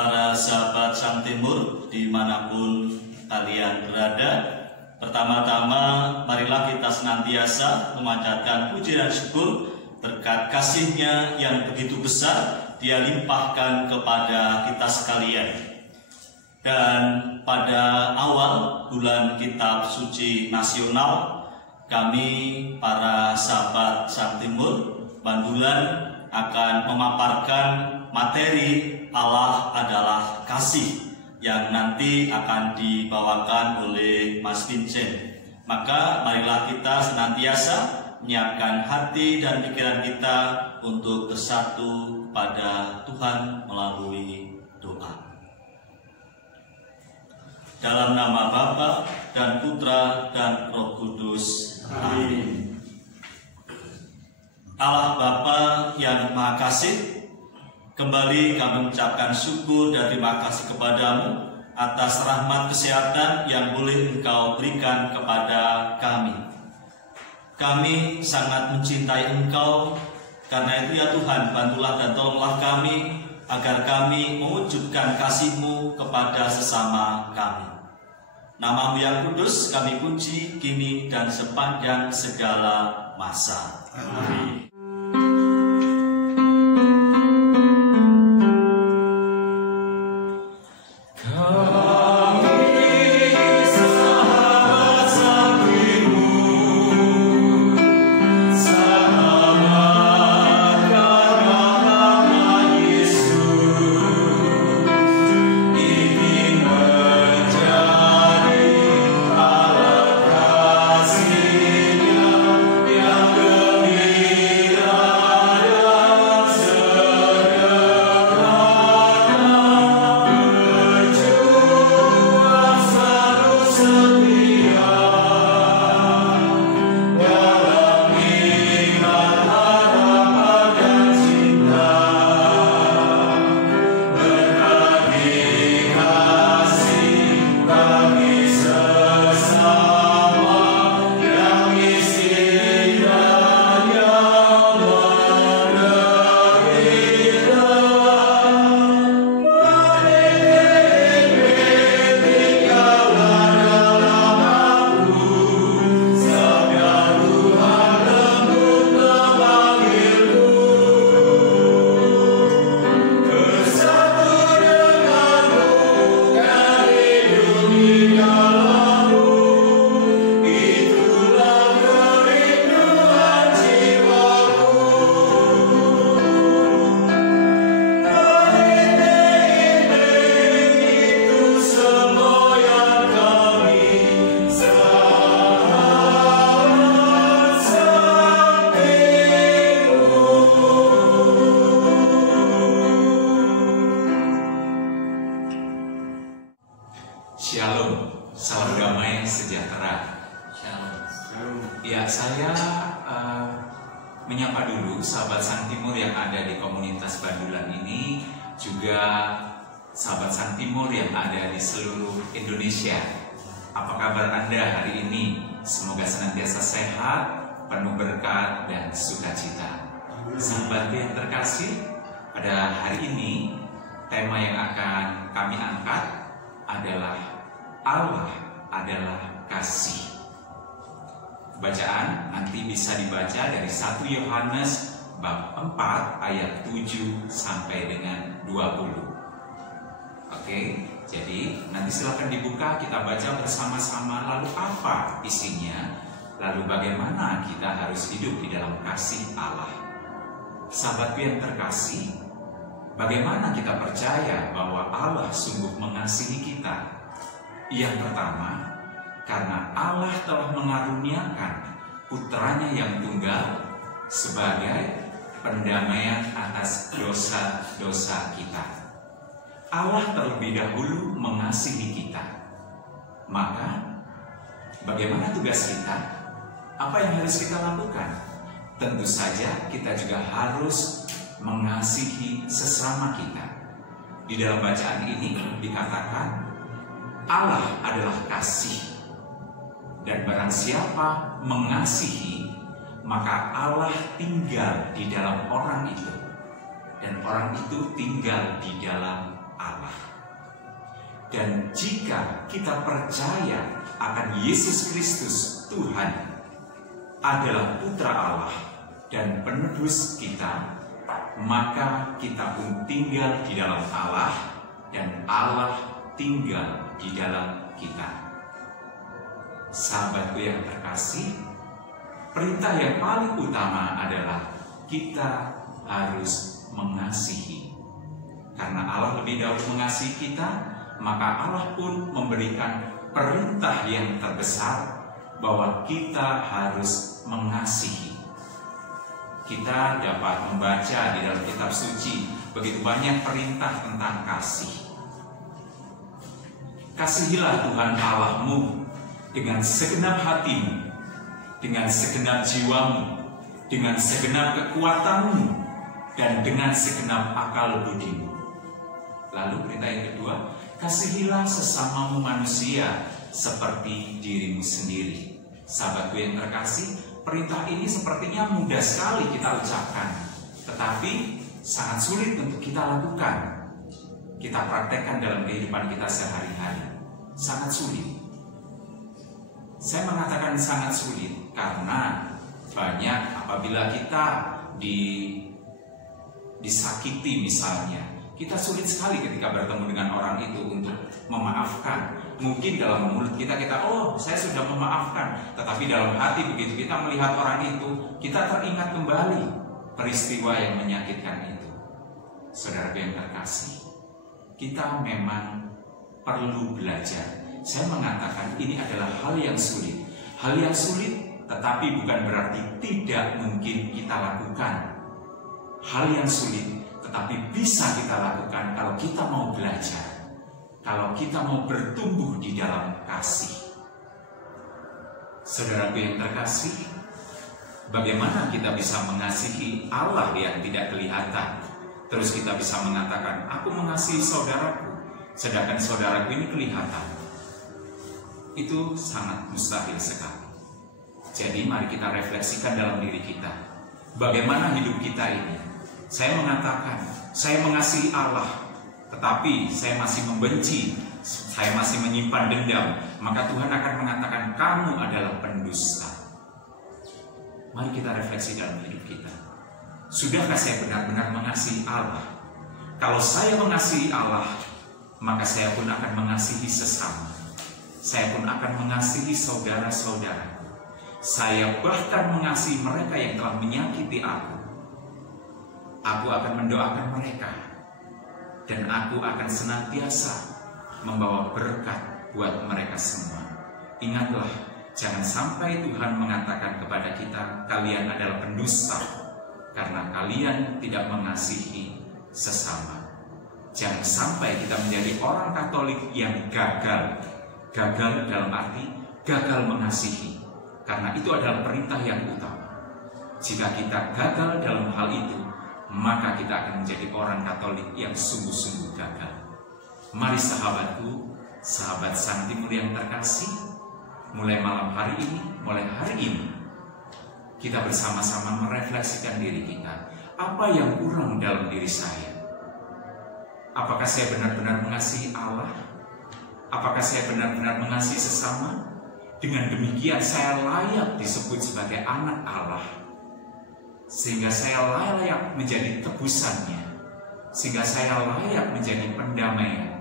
para sahabat Sang Timur dimanapun kalian berada. Pertama-tama marilah kita senantiasa memanjatkan puji dan syukur berkat kasih-Nya yang begitu besar Dia limpahkan kepada kita sekalian. Dan pada awal bulan Kitab Suci Nasional, kami para sahabat Sang Timur Bandulan akan memaparkan materi Allah adalah kasih yang nanti akan dibawakan oleh Mas Vincent. Maka marilah kita senantiasa menyiapkan hati dan pikiran kita untuk bersatu pada Tuhan melalui doa. Dalam nama Bapa dan Putra dan Roh Kudus. Amin. Allah Bapa yang Maha Kasih, kembali kami mengucapkan syukur dan terima kasih kepadamu atas rahmat kesehatan yang boleh Engkau berikan kepada kami. Kami sangat mencintai Engkau, karena itu ya Tuhan, bantulah dan tolonglah kami agar kami mewujudkan kasih-Mu kepada sesama kami. Nama-Mu yang kudus kami puji kini dan sepanjang segala masa. Amin. Shalom, salam damai sejahtera. Ya, saya menyapa dulu sahabat Sang Timur yang ada di komunitas Bandulan ini, juga sahabat Sang Timur yang ada di seluruh Indonesia. Apa kabar Anda hari ini? Semoga senantiasa sehat, penuh berkat dan sukacita. Sahabat yang terkasih, pada hari ini tema yang akan kami angkat adalah Allah adalah kasih. Bacaan nanti bisa dibaca dari 1 Yohanes bab 4 ayat 7 sampai dengan 20. Oke, jadi nanti silakan dibuka, kita baca bersama-sama. Lalu apa isinya? Lalu bagaimana kita harus hidup di dalam kasih Allah? Sahabatku yang terkasih, bagaimana kita percaya bahwa Allah sungguh mengasihi kita? Yang pertama, karena Allah telah mengaruniakan putranya yang tunggal sebagai pendamaian atas dosa-dosa kita. Allah terlebih dahulu mengasihi kita. Maka, bagaimana tugas kita? Apa yang harus kita lakukan? Tentu saja kita juga harus mengasihi sesama kita. Di dalam bacaan ini dikatakan Allah adalah kasih, dan barang siapa mengasihi, maka Allah tinggal di dalam orang itu, dan orang itu tinggal di dalam Allah. Dan jika kita percaya akan Yesus Kristus Tuhan adalah Putra Allah dan penebus kita, maka kita pun tinggal di dalam Allah dan Allah tinggal di dalam kita. Sahabatku yang terkasih, perintah yang paling utama adalah kita harus mengasihi. Karena Allah lebih dahulu mengasihi kita, maka Allah pun memberikan perintah yang terbesar bahwa kita harus mengasihi. Kita dapat membaca di dalam kitab suci begitu banyak perintah tentang kasih. Kasihilah Tuhan Allahmu dengan segenap hatimu, dengan segenap jiwamu, dengan segenap kekuatanmu, dan dengan segenap akal budimu. Lalu perintah yang kedua, kasihilah sesamamu manusia seperti dirimu sendiri. Sahabatku yang terkasih, perintah ini sepertinya mudah sekali kita ucapkan, tetapi sangat sulit untuk kita lakukan. Kita praktekkan dalam kehidupan kita sehari-hari. Sangat sulit. Saya mengatakan sangat sulit karena banyak apabila kita disakiti misalnya, kita sulit sekali ketika bertemu dengan orang itu untuk memaafkan. Mungkin dalam mulut kita oh saya sudah memaafkan, tetapi dalam hati begitu kita melihat orang itu, kita teringat kembali peristiwa yang menyakitkan itu. Saudara yang terkasih, kita memang perlu belajar. Saya mengatakan ini adalah hal yang sulit. Hal yang sulit tetapi bukan berarti tidak mungkin kita lakukan. Hal yang sulit tetapi bisa kita lakukan kalau kita mau belajar, kalau kita mau bertumbuh di dalam kasih. Saudaraku yang terkasih, bagaimana kita bisa mengasihi Allah yang tidak kelihatan? Terus kita bisa mengatakan, aku mengasihi saudaraku, sedangkan saudaraku ini kelihatan. Itu sangat mustahil sekali. Jadi mari kita refleksikan dalam diri kita. Bagaimana hidup kita ini? Saya mengatakan, saya mengasihi Allah, tetapi saya masih membenci, saya masih menyimpan dendam, maka Tuhan akan mengatakan, kamu adalah pendusta. Mari kita refleksi dalam hidup kita. Sudahkah saya benar-benar mengasihi Allah? Kalau saya mengasihi Allah, maka saya pun akan mengasihi sesama. Saya pun akan mengasihi saudara-saudara. Saya bahkan mengasihi mereka yang telah menyakiti aku. Aku akan mendoakan mereka. Dan aku akan senantiasa membawa berkat buat mereka semua. Ingatlah, jangan sampai Tuhan mengatakan kepada kita, kalian adalah pendusta, karena kalian tidak mengasihi sesama. Jangan sampai kita menjadi orang Katolik yang gagal. Gagal dalam arti gagal mengasihi, karena itu adalah perintah yang utama. Jika kita gagal dalam hal itu, maka kita akan menjadi orang Katolik yang sungguh-sungguh gagal. Mari sahabatku, sahabat Sang Timur yang terkasih, mulai malam hari ini, mulai hari ini, kita bersama-sama merefleksikan diri kita. Apa yang kurang dalam diri saya? Apakah saya benar-benar mengasihi Allah? Apakah saya benar-benar mengasihi sesama? Dengan demikian saya layak disebut sebagai anak Allah, sehingga saya layak menjadi tebusannya, sehingga saya layak menjadi pendamaian,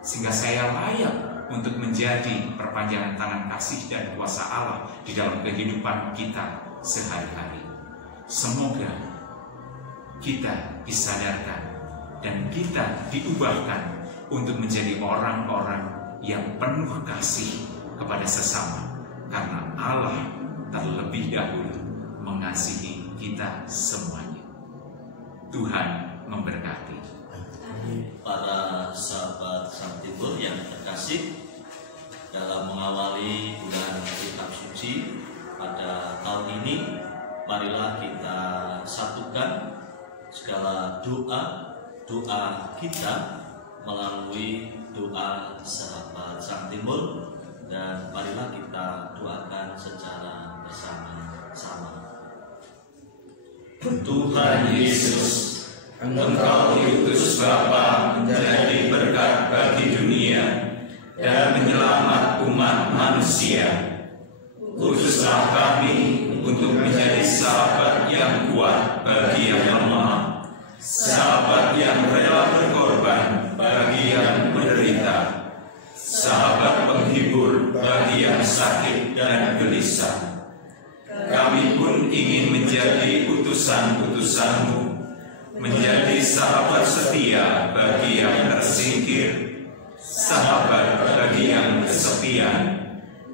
sehingga saya layak untuk menjadi perpanjangan tangan kasih dan kuasa Allah di dalam kehidupan kita sehari-hari. Semoga kita disadarkan dan kita diubahkan untuk menjadi orang-orang yang penuh kasih kepada sesama, karena Allah terlebih dahulu mengasihi kita semuanya. Tuhan memberkati. Para sahabat Sang Timur yang terkasih, dalam mengawali bulan kitab suci pada tahun ini, marilah kita satukan segala doa kita melalui doa sahabat Sang Timur, dan marilah kita doakan secara bersama-sama. Tuhan Yesus, Engkau diutus Bapa menjadi berkat bagi dunia dan menyelamat umat manusia. Utuslah kami untuk menjadi sahabat yang kuat bagi yang lemah, sahabat yang rela berkorban bagi yang menderita, sahabat penghibur bagi yang sakit dan gelisah. Kami pun ingin menjadi utusan-utusan-Mu, menjadi sahabat setia bagi yang tersingkir, sahabat bagi yang kesepian,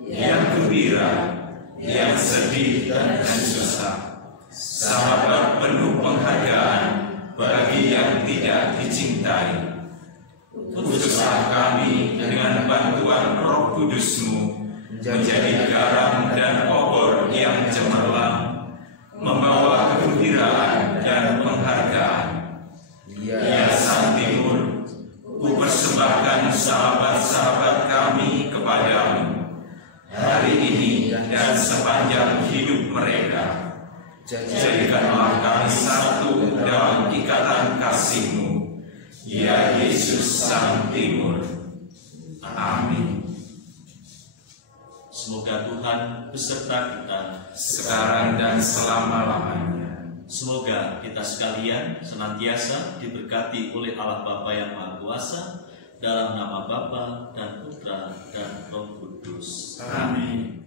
yang gembira, yang sedih dan susah, sahabat penuh penghargaan bagi yang tidak dicintai. Utuslah kami dengan bantuan Roh Kudus-Mu menjadi garam dan obor yang cemerlang, membawa kegembiraan dan penghargaan. Ya Sang Timur, ku persembahkan sahabat-sahabat kami kepadamu hari ini dan sepanjang hidup mereka. Jadikanlah kami satu dalam ikatan kasih-Mu, ya Yesus Sang Timur. Amin. Semoga Tuhan beserta kita Sekarang dan selama-lamanya. Semoga kita sekalian senantiasa diberkati oleh Allah Bapa yang Maha Kuasa, dalam nama Bapa dan Putra dan Roh Kudus. Amin.